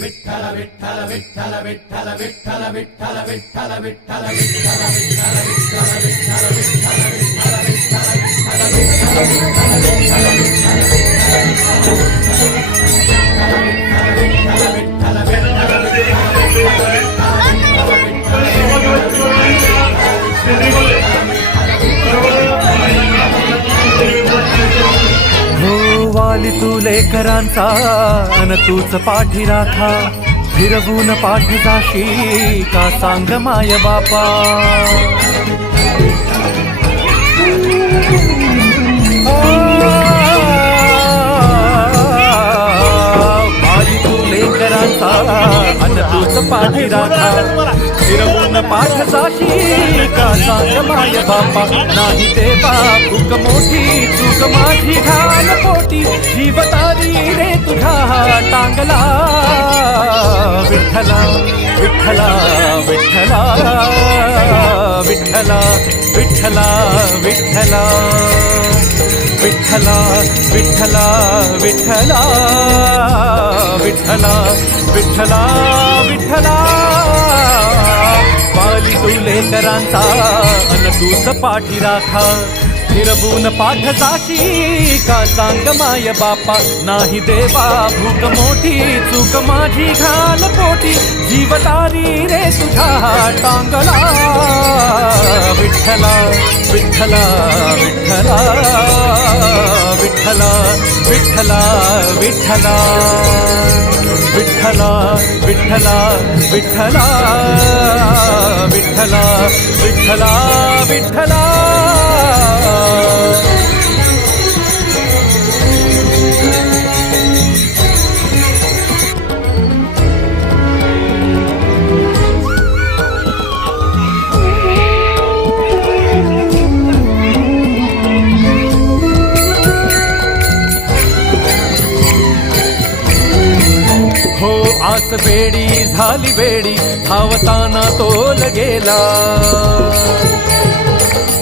विठ्ठल विठ्ठल विठ्ठल विठ्ठल विठ्ठल विठ्ठल विठ्ठल विठ्ठल विठ्ठल विठ्ठल विठ्ठल विठ्ठल वाली तू लेकरांचा अन तूच पाठी राखा फिरवून पाठ जाशी का सांग माय बापा वाली तू लेकरांचा अन तूच पाठी राखा फिरवून पाठ जाशी का सांग माय बापा नाही देवा चूक मोठी चूक माझी घाल पोटी जीव तारी रे तुझा टांगला विठ्ठला विठ्ठला विठ्ठला विठ्ठला विठ्ठला विठ्ठला विठ्ठला विठ्ठला विठ्ठला विठ्ठला विठ्ठला विठ्ठला वाली तू लेकरांचा अन तूच पाठी राखा फिरवून पाठ जाशी का सांग माय बापा नाही देवा भूक मोठी चूक माझी घाल पोटी जीव तारी रे तुझा टांगला विठ्ठला विठ्ठला विठ्ठला विठ्ठला विठ्ठला विठ्ठला विठ्ठला विठ्ठला विठ्ठला विठ्ठला विठ्ठला विठ्ठला हो आस बेडी झाली बेडी धावताना तोल गेला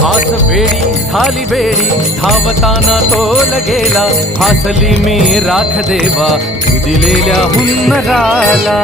आस बेडी झाली बेडी धावताना तोल गेला फासली मी राख देवा तू दिलेल्या हुन्नराला